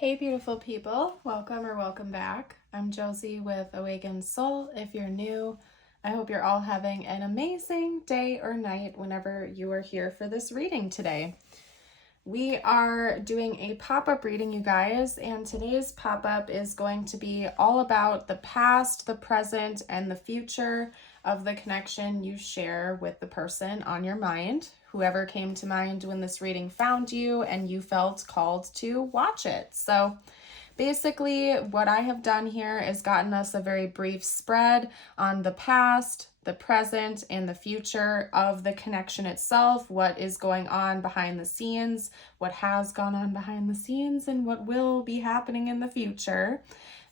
Hey beautiful people, welcome or welcome back. I'm Josie with Awakened Soul. If you're new, I hope you're all having an amazing day or night whenever you are here for this reading today. We are doing a pop-up reading, you guys, and today's pop-up is going to be all about the past, the present, and the future of the connection you share with the person on your mind, whoever came to mind when this reading found you and you felt called to watch it. So basically, what I have done here is gotten us a very brief spread on the past, the present, and the future of the connection itself, what is going on behind the scenes, what has gone on behind the scenes, and what will be happening in the future.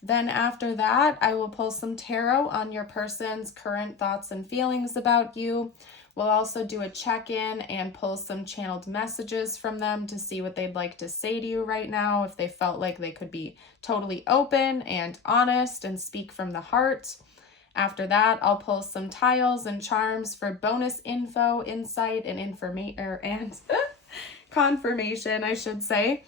Then after that, I will pull some tarot on your person's current thoughts and feelings about you. We'll also do a check-in and pull some channeled messages from them to see what they'd like to say to you right now, if they felt like they could be totally open and honest and speak from the heart. After that, I'll pull some tiles and charms for bonus info, insight, and confirmation, I should say.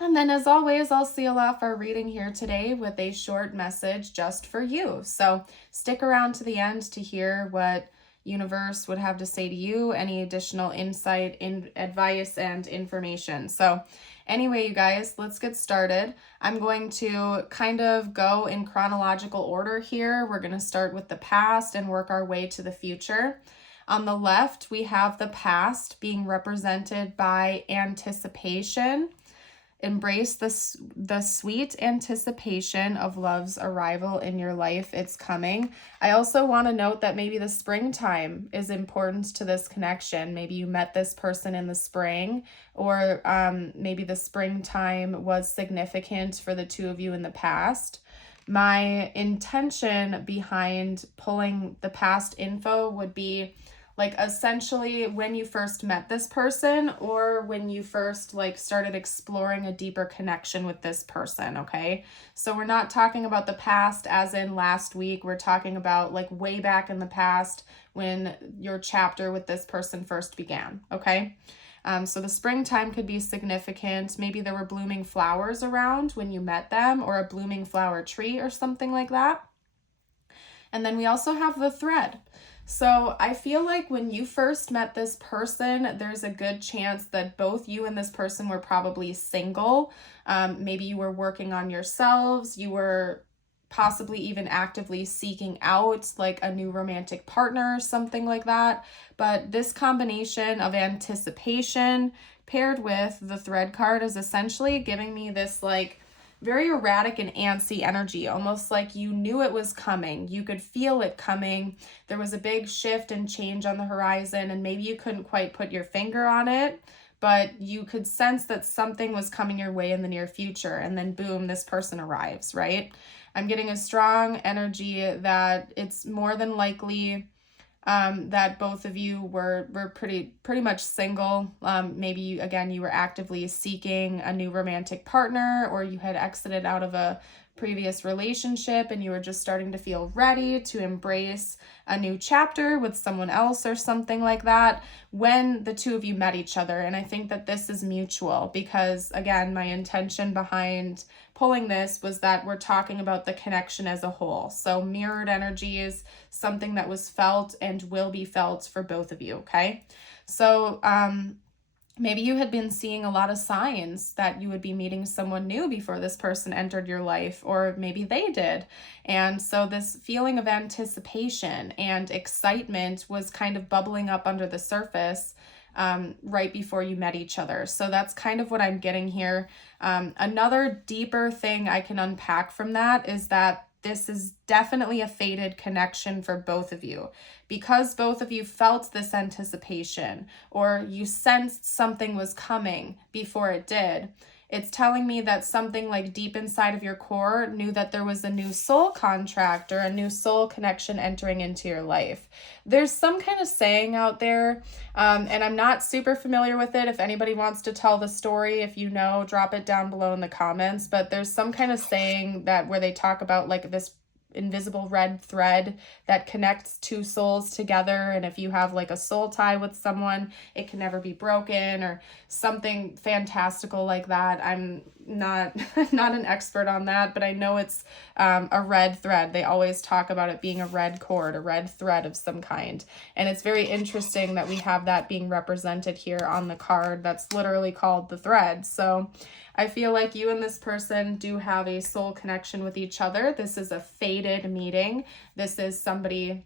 And then as always, I'll seal off our reading here today with a short message just for you. So stick around to the end to hear what universe would have to say to you, any additional insight, advice, and information. So anyway, you guys, let's get started. I'm going to kind of go in chronological order here. We're going to start with the past and work our way to the future. On the left, we have the past being represented by anticipation. Embrace the sweet anticipation of love's arrival in your life. It's coming. I also want to note that maybe the springtime is important to this connection. Maybe you met this person in the spring, or maybe the springtime was significant for the two of you in the past. My intention behind pulling the past info would be like essentially when you first met this person, or when you first started exploring a deeper connection with this person, okay? So we're not talking about the past as in last week. We're talking about like way back in the past when your chapter with this person first began, okay? So the springtime could be significant. Maybe there were blooming flowers around when you met them, or a blooming flower tree or something like that. And then we also have the thread. So I feel like when you first met this person, there's a good chance that both you and this person were probably single. Maybe you were working on yourselves. You were possibly even actively seeking out like a new romantic partner or something like that. But this combination of anticipation paired with the thread card is essentially giving me this like very erratic and antsy energy, almost like you knew it was coming. You could feel it coming. There was a big shift and change on the horizon, and maybe you couldn't quite put your finger on it, but you could sense that something was coming your way in the near future, and then boom, this person arrives, right? I'm getting a strong energy that it's more than likely that both of you were pretty much single. Maybe you were actively seeking a new romantic partner, or you had exited out of a previous relationship and you were just starting to feel ready to embrace a new chapter with someone else or something like that when the two of you met each other. And I think that this is mutual because, again, my intention behind pulling this was that we're talking about the connection as a whole. So mirrored energy is something that was felt and will be felt for both of you, okay? So maybe you had been seeing a lot of signs that you would be meeting someone new before this person entered your life, or maybe they did. And so this feeling of anticipation and excitement was kind of bubbling up under the surface right before you met each other. So that's kind of what I'm getting here. Another deeper thing I can unpack from that is that this is definitely a fated connection for both of you, because both of you felt this anticipation, or you sensed something was coming before it did. It's telling me that something like deep inside of your core knew that there was a new soul contract or a new soul connection entering into your life. There's some kind of saying out there, and I'm not super familiar with it. If anybody wants to tell the story, if you know, drop it down below in the comments. But there's some kind of saying that where they talk about like this invisible red thread that connects two souls together, and if you have like a soul tie with someone, it can never be broken, or something fantastical like that. I'm not not an expert on that, but I know it's a red thread. They always talk about it being a red cord, a red thread of some kind. And it's very interesting that we have that being represented here on the card that's literally called the thread. So I feel like you and this person do have a soul connection with each other. This is a fated meeting. This is somebody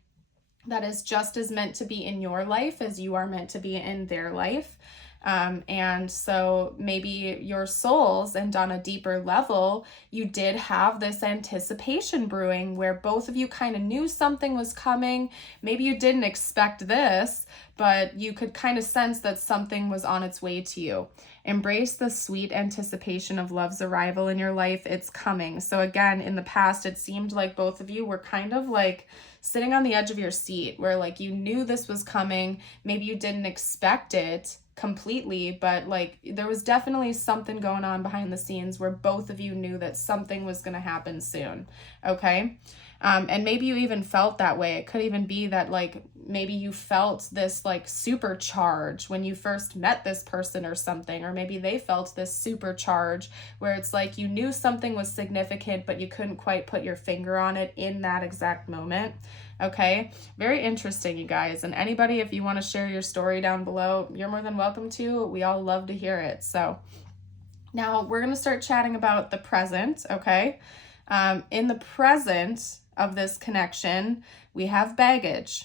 that is just as meant to be in your life as you are meant to be in their life. And so maybe your souls, and on a deeper level, you did have this anticipation brewing where both of you kind of knew something was coming. Maybe you didn't expect this, but you could kind of sense that something was on its way to you. Embrace the sweet anticipation of love's arrival in your life. It's coming. So again, in the past, it seemed like both of you were kind of like sitting on the edge of your seat where like you knew this was coming. Maybe you didn't expect it completely, but like there was definitely something going on behind the scenes where both of you knew that something was going to happen soon. Okay. And maybe you even felt that way. It could even be that like maybe you felt this like supercharge when you first met this person or something, or maybe they felt this supercharge where it's like you knew something was significant, but you couldn't quite put your finger on it in that exact moment. Okay, very interesting, you guys. And anybody, if you want to share your story down below, you're more than welcome to. We all love to hear it. So now we're going to start chatting about the present, okay? In the present of this connection, we have baggage.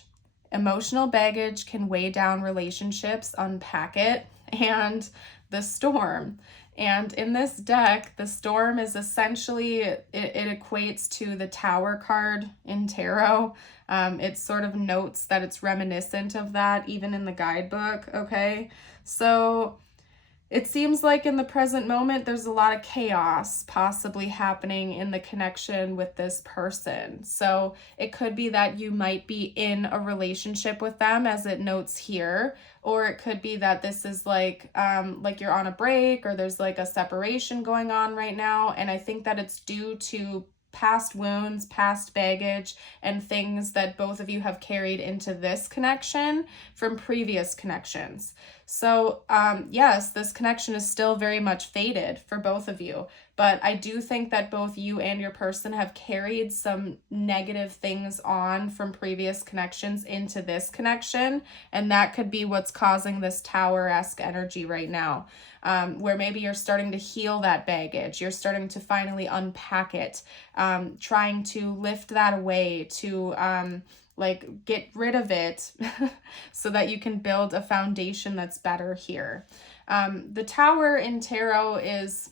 Emotional baggage can weigh down relationships, unpack it, and the storm. And in this deck, the storm is essentially, it equates to the Tower card in tarot. It sort of notes that it's reminiscent of that, even in the guidebook, okay? So it seems like in the present moment, there's a lot of chaos possibly happening in the connection with this person. So it could be that you might be in a relationship with them, as it notes here, or it could be that this is like you're on a break, or there's like a separation going on right now. And I think that it's due to past wounds, past baggage, and things that both of you have carried into this connection from previous connections. So yes, this connection is still very much fated for both of you, but I do think that both you and your person have carried some negative things on from previous connections into this connection, and that could be what's causing this Tower-esque energy right now, where maybe you're starting to heal that baggage, you're starting to finally unpack it, trying to lift that away, to like get rid of it so that you can build a foundation that's better here. The Tower in tarot is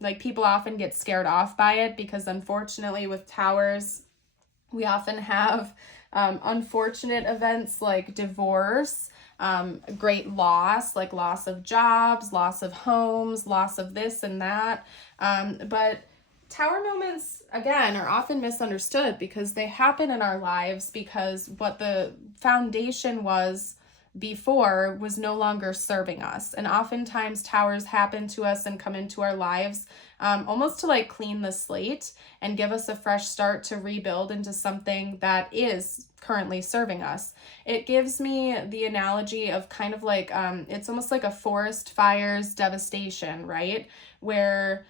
like, people often get scared off by it because unfortunately with towers, we often have unfortunate events like divorce, great loss, like loss of jobs, loss of homes, loss of this and that. But Tower moments, again, are often misunderstood because they happen in our lives because what the foundation was before was no longer serving us. And oftentimes towers happen to us and come into our lives almost to like clean the slate and give us a fresh start to rebuild into something that is currently serving us. It gives me the analogy of kind of like, it's almost like a forest fire's devastation, right? Where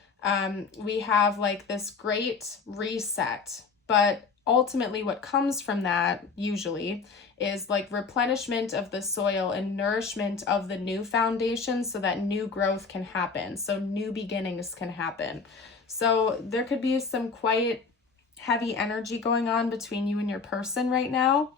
we have like this great reset, but ultimately what comes from that usually is like replenishment of the soil and nourishment of the new foundation so that new growth can happen, so new beginnings can happen. So there could be some quite heavy energy going on between you and your person right now.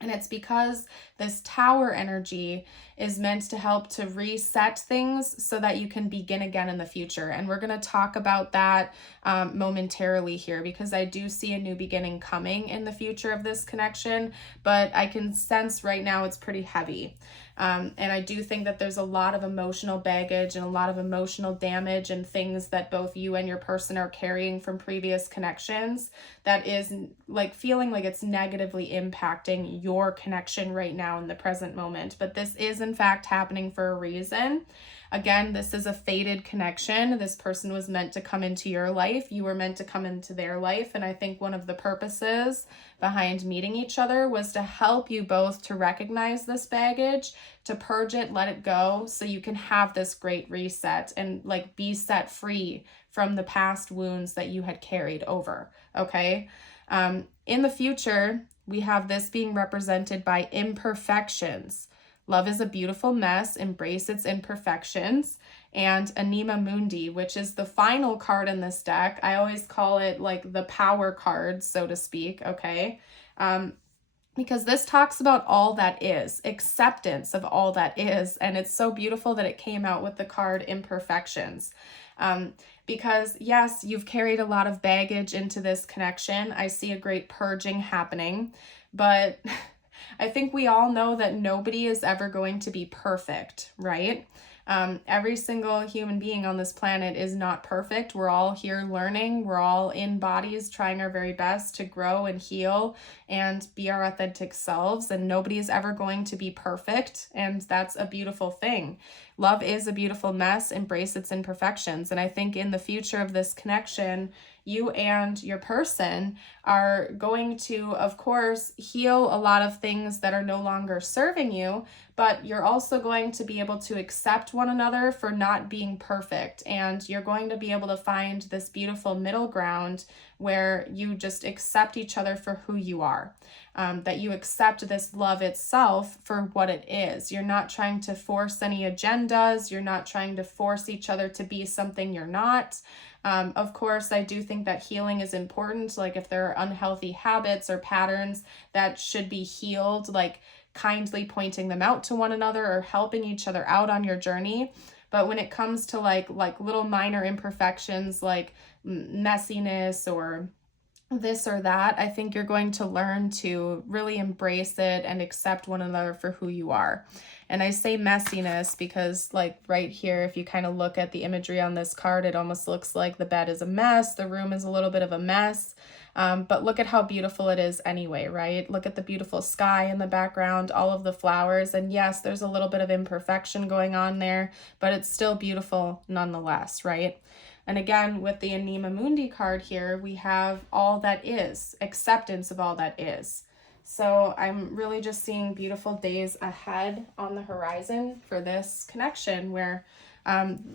And it's because this Tower energy is meant to help to reset things so that you can begin again in the future. And we're going to talk about that momentarily here, because I do see a new beginning coming in the future of this connection, but I can sense right now it's pretty heavy. And I do think that there's a lot of emotional baggage and a lot of emotional damage and things that both you and your person are carrying from previous connections that is like feeling like it's negatively impacting your connection right now in the present moment. But this is in fact happening for a reason. Again, this is a fated connection. This person was meant to come into your life. You were meant to come into their life. And I think one of the purposes behind meeting each other was to help you both to recognize this baggage, to purge it, let it go, so you can have this great reset and like be set free from the past wounds that you had carried over. Okay. In the future, we have this being represented by imperfections. Love is a beautiful mess, embrace its imperfections. And Anima Mundi, which is the final card in this deck. I always call it like the power card, so to speak, okay? Because this talks about all that is, acceptance of all that is. And it's so beautiful that it came out with the card imperfections. Because yes, you've carried a lot of baggage into this connection. I see a great purging happening, but I think we all know that nobody is ever going to be perfect, right? Every single human being on this planet is not perfect. We're all here learning. We're all in bodies trying our very best to grow and heal and be our authentic selves. And nobody is ever going to be perfect. And that's a beautiful thing. Love is a beautiful mess. Embrace its imperfections. And I think in the future of this connection, you and your person are going to, of course, heal a lot of things that are no longer serving you, but you're also going to be able to accept one another for not being perfect. And you're going to be able to find this beautiful middle ground where you just accept each other for who you are. That you accept this love itself for what it is. You're not trying to force any agendas. You're not trying to force each other to be something you're not. Of course, I do think that healing is important. Like if there are unhealthy habits or patterns that should be healed, like kindly pointing them out to one another or helping each other out on your journey. But when it comes to like little minor imperfections, like messiness or this or that, I think you're going to learn to really embrace it and accept one another for who you are. And I say messiness because like right here, if you kind of look at the imagery on this card, it almost looks like the bed is a mess. The room is a little bit of a mess. But look at how beautiful it is anyway, right? Look at the beautiful sky in the background, all of the flowers. And yes, there's a little bit of imperfection going on there, but it's still beautiful nonetheless, right? And again, with the Anima Mundi card here, we have all that is, acceptance of all that is. So I'm really just seeing beautiful days ahead on the horizon for this connection where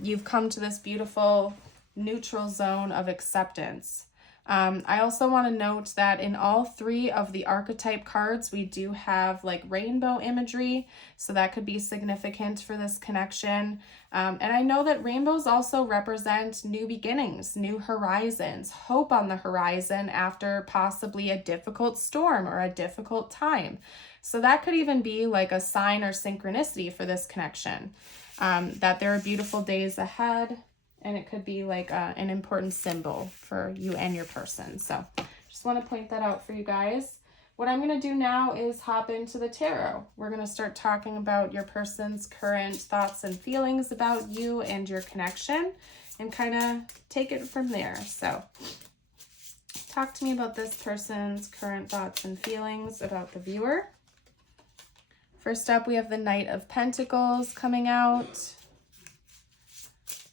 you've come to this beautiful neutral zone of acceptance. I also want to note that in all three of the archetype cards, we do have like rainbow imagery. So that could be significant for this connection. And I know that rainbows also represent new beginnings, new horizons, hope on the horizon after possibly a difficult storm or a difficult time. So that could even be like a sign or synchronicity for this connection, that there are beautiful days ahead. And it could be like an important symbol for you and your person. So just want to point that out for you guys. What I'm going to do now is hop into the tarot. We're going to start talking about your person's current thoughts and feelings about you and your connection and kind of take it from there. So talk to me about this person's current thoughts and feelings about the viewer. First up, we have the Knight of Pentacles coming out.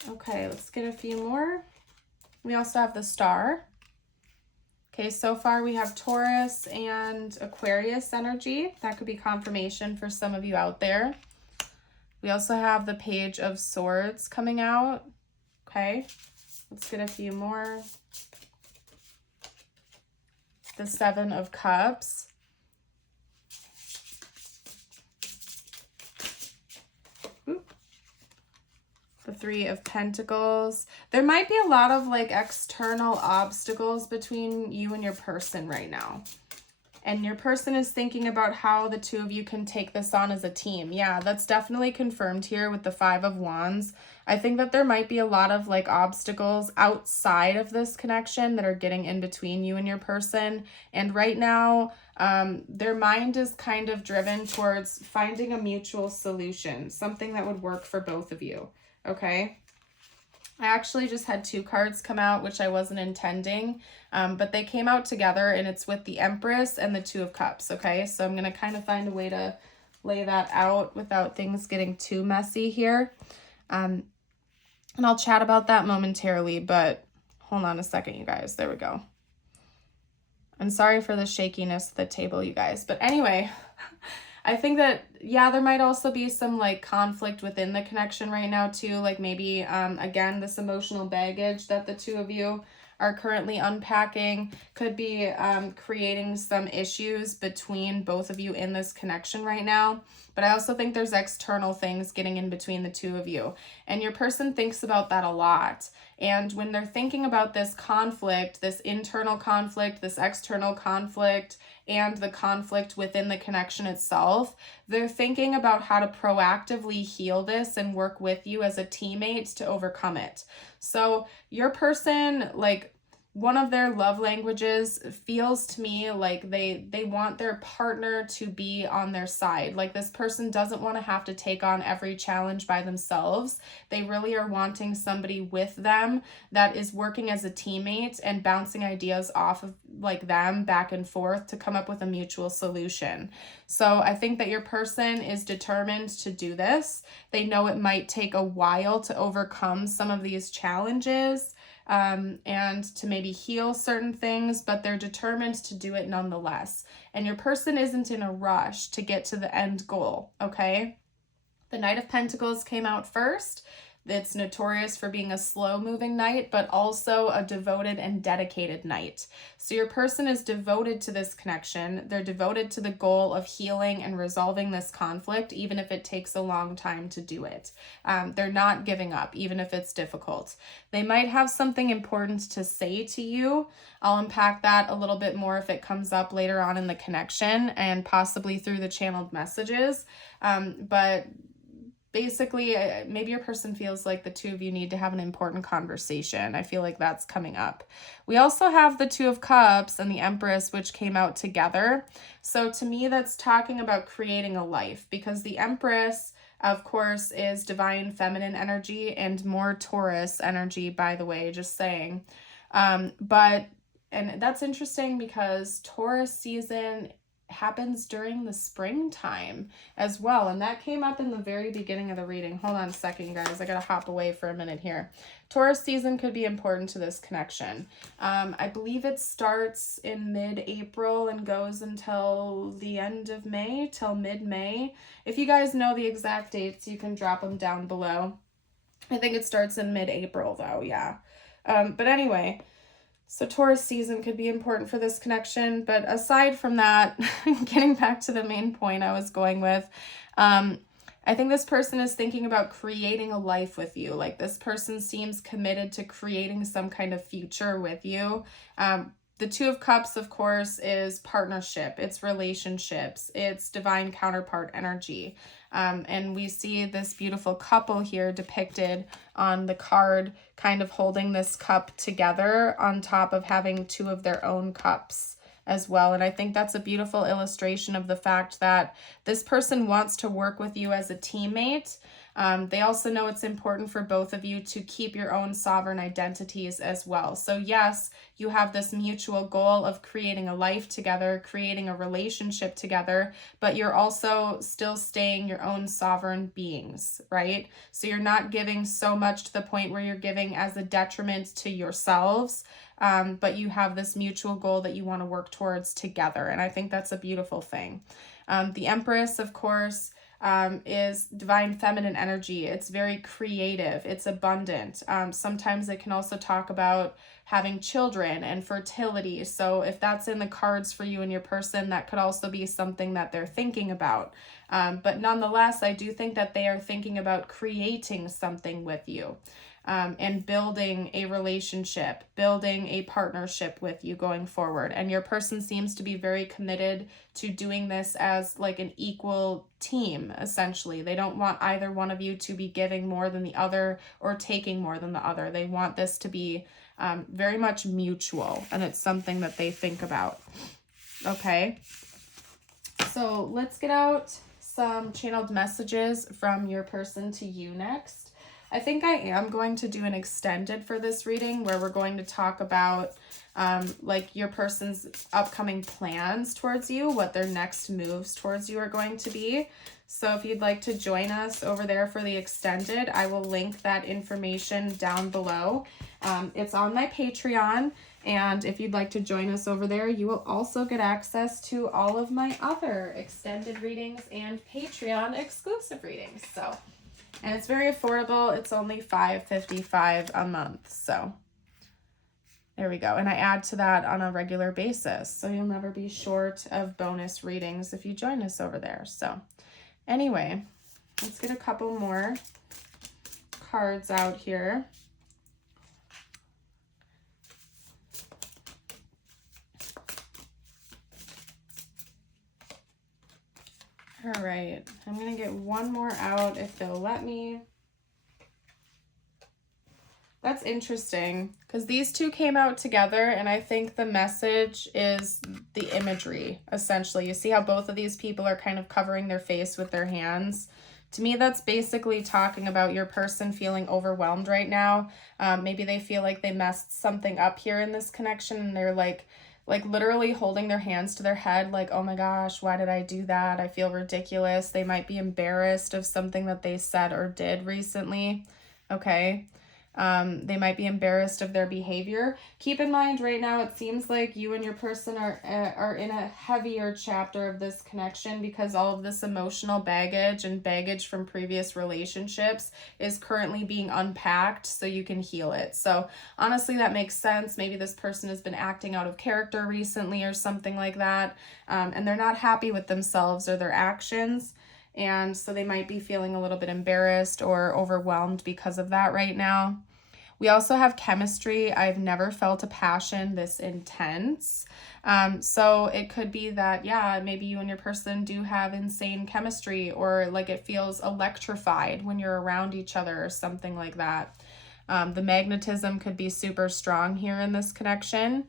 Okay, let's get a few more. We also have the Star. Okay, so far we have Taurus and Aquarius energy. That could be confirmation for some of you out there. We also have the Page of Swords coming out. Okay, let's get a few more. The Seven of Cups. The Three of Pentacles. There might be a lot of like external obstacles between you and your person right now. And your person is thinking about how the two of you can take this on as a team. Yeah, that's definitely confirmed here with the Five of Wands. I think that there might be a lot of like obstacles outside of this connection that are getting in between you and your person. And right now, their mind is kind of driven towards finding a mutual solution, something that would work for both of you. Okay, I actually just had two cards come out, which I wasn't intending, but they came out together and it's with the Empress and the Two of Cups. Okay, so I'm going to kind of find a way to lay that out without things getting too messy here. And I'll chat about that momentarily, but hold on a second, you guys. There we go. I'm sorry for the shakiness of the table, you guys. But anyway, I think that, yeah, there might also be some like conflict within the connection right now too. Like maybe, again, this emotional baggage that the two of you are currently unpacking could be creating some issues between both of you in this connection right now. But I also think there's external things getting in between the two of you. And your person thinks about that a lot. And when they're thinking about this conflict, this internal conflict, this external conflict, and the conflict within the connection itself, they're thinking about how to proactively heal this and work with you as a teammate to overcome it. So your person, like, one of their love languages feels to me like they want their partner to be on their side. Like this person doesn't want to have to take on every challenge by themselves. They really are wanting somebody with them that is working as a teammate and bouncing ideas off of like them back and forth to come up with a mutual solution. So I think that your person is determined to do this. They know it might take a while to overcome some of these challenges. And to maybe heal certain things, but they're determined to do it nonetheless. And your person isn't in a rush to get to the end goal, okay? The Knight of Pentacles came out first. It's notorious for being a slow-moving knight, but also a devoted and dedicated knight. So your person is devoted to this connection. They're devoted to the goal of healing and resolving this conflict, even if it takes a long time to do it. They're not giving up, even if it's difficult. They might have something important to say to you. I'll unpack that a little bit more if it comes up later on in the connection and possibly through the channeled messages. But basically, maybe your person feels like the two of you need to have an important conversation. I feel like that's coming up. We also have the Two of Cups and the Empress, which came out together. So to me, that's talking about creating a life, because the Empress, of course, is divine feminine energy and more Taurus energy, by the way, just saying. And that's interesting because Taurus season happens during the springtime as well, and that came up in the very beginning of the reading. Hold on a second, you guys. I gotta hop away for a minute here. Taurus season could be important to this connection. I believe it starts in mid-April and goes until the end of May, till mid-May. If you guys know the exact dates, you can drop them down below. I think it starts in mid-April though, yeah. But anyway, so Taurus season could be important for this connection. But aside from that, getting back to the main point I was going with, I think this person is thinking about creating a life with you. Like this person seems committed to creating some kind of future with you. The Two of Cups, of course, is partnership, it's relationships, it's divine counterpart energy. And we see this beautiful couple here depicted on the card, kind of holding this cup together on top of having two of their own cups as well. And I think that's a beautiful illustration of the fact that this person wants to work with you as a teammate. They also know it's important for both of you to keep your own sovereign identities as well. So yes, you have this mutual goal of creating a life together, creating a relationship together, but you're also still staying your own sovereign beings, right? So you're not giving so much to the point where you're giving as a detriment to yourselves, but you have this mutual goal that you want to work towards together. And I think that's a beautiful thing. The Empress, of course, is divine feminine energy. It's very creative. It's abundant. Sometimes it can also talk about having children and fertility. So if that's in the cards for you and your person, that could also be something that they're thinking about. But nonetheless, I do think that they are thinking about creating something with you. And building a relationship, building a partnership with you going forward. And your person seems to be very committed to doing this as like an equal team, essentially. They don't want either one of you to be giving more than the other or taking more than the other. They want this to be very much mutual, and it's something that they think about. Okay, so let's get out some channeled messages from your person to you next. I think I am going to do an extended for this reading where we're going to talk about like your person's upcoming plans towards you, what their next moves towards you are going to be. So if you'd like to join us over there for the extended, I will link that information down below. It's on my Patreon. And if you'd like to join us over there, you will also get access to all of my other extended readings and Patreon exclusive readings. So, and it's very affordable. It's only $5.55 a month. So there we go. And I add to that on a regular basis. So you'll never be short of bonus readings if you join us over there. So anyway, let's get a couple more cards out here. All right, I'm going to get one more out if they'll let me. That's interesting because these two came out together, and I think the message is the imagery, essentially. You see how both of these people are kind of covering their face with their hands? To me, that's basically talking about your person feeling overwhelmed right now. Maybe they feel like they messed something up here in this connection, and they're like literally holding their hands to their head, like, oh my gosh, why did I do that? I feel ridiculous. They might be embarrassed of something that they said or did recently, okay? They might be embarrassed of their behavior. Keep in mind right now, it seems like you and your person are in a heavier chapter of this connection because all of this emotional baggage and baggage from previous relationships is currently being unpacked so you can heal it. So honestly, that makes sense. Maybe this person has been acting out of character recently or something like that, and they're not happy with themselves or their actions. And so they might be feeling a little bit embarrassed or overwhelmed because of that right now. We also have chemistry. I've never felt a passion this intense. So it could be that, yeah, maybe you and your person do have insane chemistry, or like it feels electrified when you're around each other or something like that. The magnetism could be super strong here in this connection.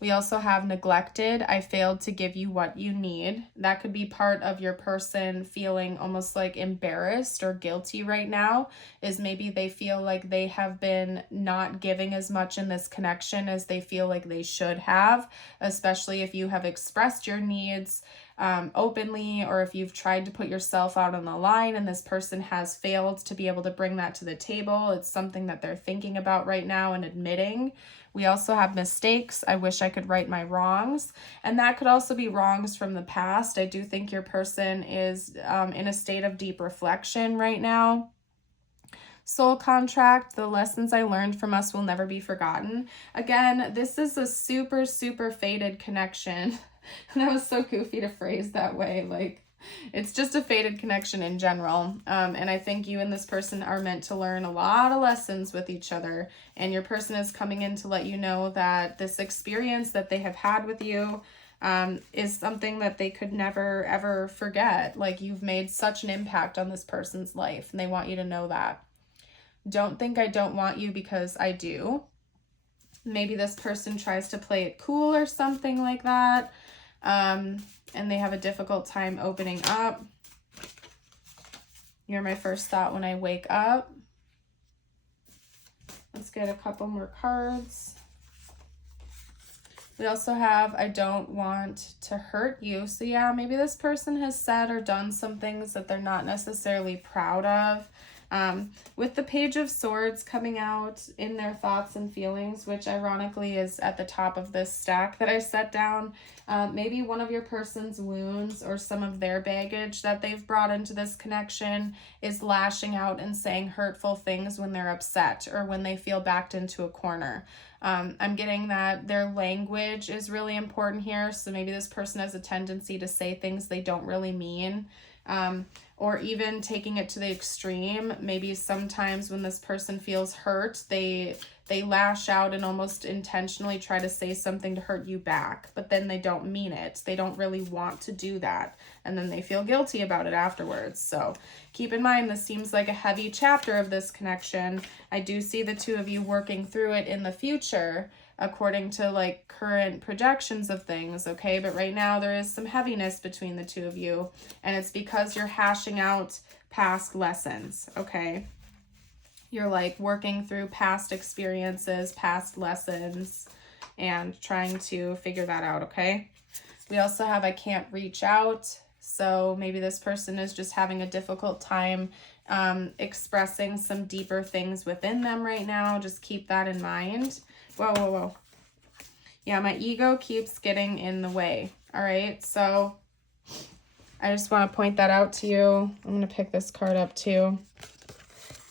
We also have neglected. I failed to give you what you need. That could be part of your person feeling almost like embarrassed or guilty right now, is maybe they feel like they have been not giving as much in this connection as they feel like they should have, especially if you have expressed your needs openly, or if you've tried to put yourself out on the line and this person has failed to be able to bring that to the table. It's something that they're thinking about right now and admitting. We also have mistakes. I wish I could right my wrongs. And that could also be wrongs from the past. I do think your person is in a state of deep reflection right now. Soul contract, the lessons I learned from us will never be forgotten. Again, this is a super, super faded connection. That was so goofy to phrase that way. Like, it's just a faded connection in general. And I think you and this person are meant to learn a lot of lessons with each other. And your person is coming in to let you know that this experience that they have had with you is something that they could never, ever forget. Like, you've made such an impact on this person's life, and they want you to know that. Don't think I don't want you, because I do. Maybe this person tries to play it cool or something like that. And they have a difficult time opening up. You're my first thought when I wake up. Let's get a couple more cards. We also have, I don't want to hurt you. So yeah, maybe this person has said or done some things that they're not necessarily proud of. With the Page of Swords coming out in their thoughts and feelings, which ironically is at the top of this stack that I set down, maybe one of your person's wounds or some of their baggage that they've brought into this connection is lashing out and saying hurtful things when they're upset or when they feel backed into a corner. I'm getting that their language is really important here. So maybe this person has a tendency to say things they don't really mean. Or even taking it to the extreme. Maybe sometimes when this person feels hurt, they lash out and almost intentionally try to say something to hurt you back, but then they don't mean it. They don't really want to do that, and then they feel guilty about it afterwards. So keep in mind, this seems like a heavy chapter of this connection. I do see the two of you working through it in the future, according to like current projections of things, okay? But right now there is some heaviness between the two of you, and it's because you're hashing out past lessons, okay? You're like working through past experiences, past lessons, and trying to figure that out, okay? We also have I can't reach out. So maybe this person is just having a difficult time expressing some deeper things within them right now. Just keep that in mind. Whoa, whoa, whoa. Yeah, my ego keeps getting in the way. All right, so I just want to point that out to you. I'm going to pick this card up too.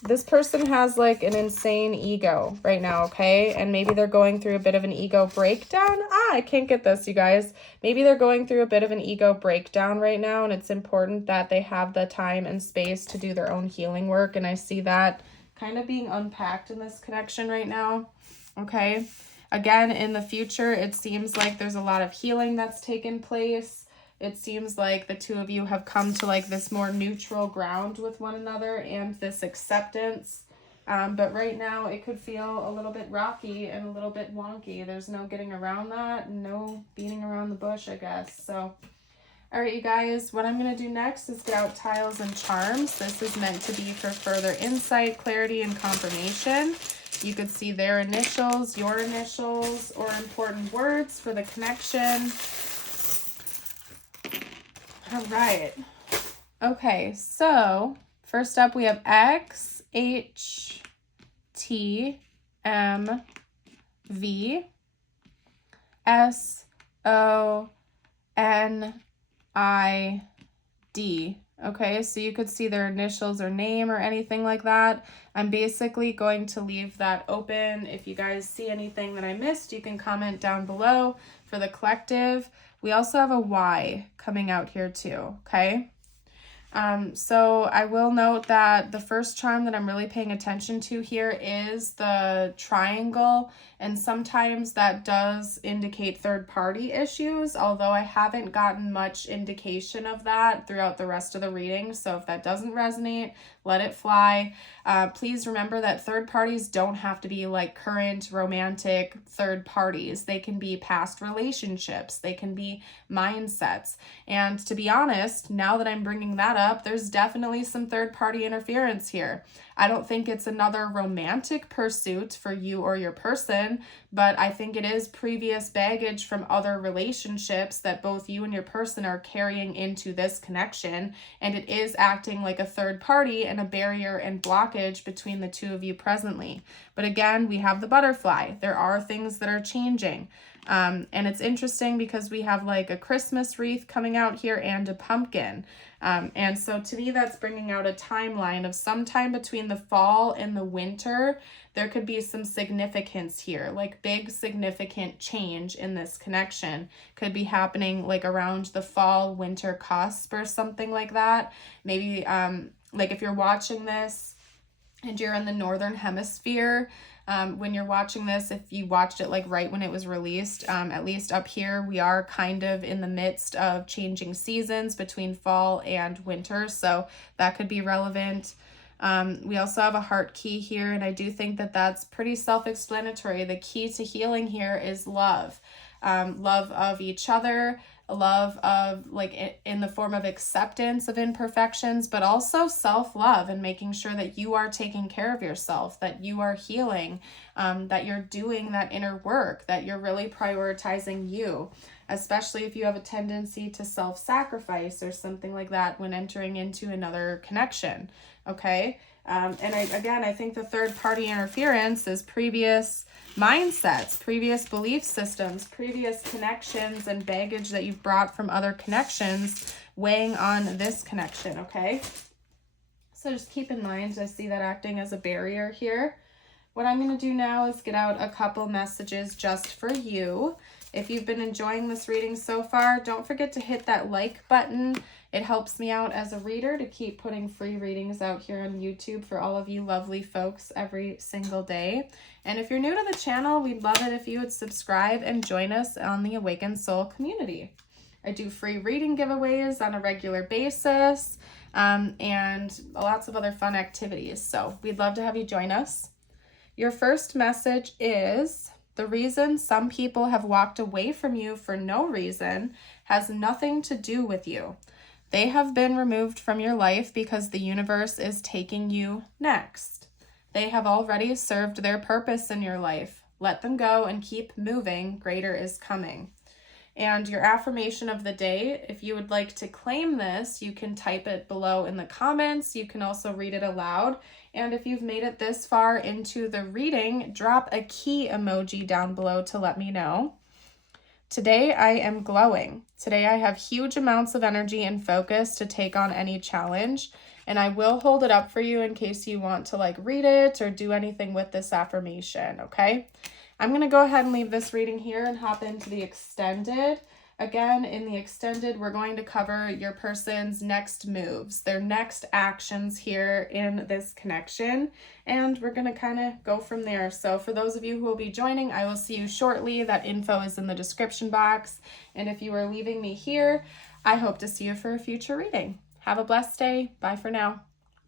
This person has like an insane ego right now, okay? And maybe they're going through a bit of an ego breakdown. I can't get this, you guys. Maybe they're going through a bit of an ego breakdown right now, and it's important that they have the time and space to do their own healing work. And I see that kind of being unpacked in this connection right now, okay? Again, in the future, it seems like there's a lot of healing that's taken place. It seems like the two of you have come to like this more neutral ground with one another and this acceptance. But right now it could feel a little bit rocky and a little bit wonky. There's no getting around that, no beating around the bush, I guess. So, all right, you guys, what I'm going to do next is get out tiles and charms. This is meant to be for further insight, clarity, and confirmation. You could see their initials, your initials, or important words for the connection. All right. Okay, so first up we have X, H, T, M, V, S, O, N, I, D. Okay, so you could see their initials or name or anything like that. I'm basically going to leave that open. If you guys see anything that I missed, you can comment down below for the collective. We also have a Y coming out here too, okay? So I will note that the first charm that I'm really paying attention to here is the triangle, and sometimes that does indicate third-party issues, although I haven't gotten much indication of that throughout the rest of the reading. So if that doesn't resonate, let it fly. Please remember that third parties don't have to be like current romantic third parties. They can be past relationships. They can be mindsets. And to be honest, now that I'm bringing that up, there's definitely some third party interference here. I don't think it's another romantic pursuit for you or your person, but I think it is previous baggage from other relationships that both you and your person are carrying into this connection, and it is acting like a third party and a barrier and blockage between the two of you presently. But again, we have the butterfly. There are things that are changing. And it's interesting because we have like a Christmas wreath coming out here and a pumpkin. And so to me, that's bringing out a timeline of sometime between the fall and the winter. There could be some significance here, like big significant change in this connection could be happening like around the fall winter cusp or something like that. Maybe like if you're watching this and you're in the northern hemisphere, when you're watching this, if you watched it like right when it was released, at least up here, we are kind of in the midst of changing seasons between fall and winter. So that could be relevant. We also have a heart key here, and I do think that that's pretty self-explanatory. The key to healing here is love. Love of each other, a love of like in the form of acceptance of imperfections, but also self-love and making sure that you are taking care of yourself, that you are healing, that you're doing that inner work, that you're really prioritizing you, especially if you have a tendency to self-sacrifice or something like that when entering into another connection. Okay. And I think the third party interference is previous mindsets, previous belief systems, previous connections and baggage that you've brought from other connections weighing on this connection, okay? So just keep in mind, I see that acting as a barrier here. What I'm going to do now is get out a couple messages just for you. If you've been enjoying this reading so far, don't forget to hit that like button. It helps me out as a reader to keep putting free readings out here on YouTube for all of you lovely folks every single day. And if you're new to the channel, we'd love it if you would subscribe and join us on the Awakened Soul community. I do free reading giveaways on a regular basis and lots of other fun activities. So we'd love to have you join us. Your first message is: the reason some people have walked away from you for no reason has nothing to do with you. They have been removed from your life because the universe is taking you next. They have already served their purpose in your life. Let them go and keep moving. Greater is coming. And your affirmation of the day, if you would like to claim this, you can type it below in the comments. You can also read it aloud. And if you've made it this far into the reading, drop a key emoji down below to let me know. Today I am glowing. Today I have huge amounts of energy and focus to take on any challenge. And I will hold it up for you in case you want to read it or do anything with this affirmation, okay? I'm going to go ahead and leave this reading here and hop into the extended. Again, in the extended, we're going to cover your person's next moves, their next actions here in this connection, and we're going to kind of go from there. So for those of you who will be joining, I will see you shortly. That info is in the description box. And if you are leaving me here, I hope to see you for a future reading. Have a blessed day. Bye for now.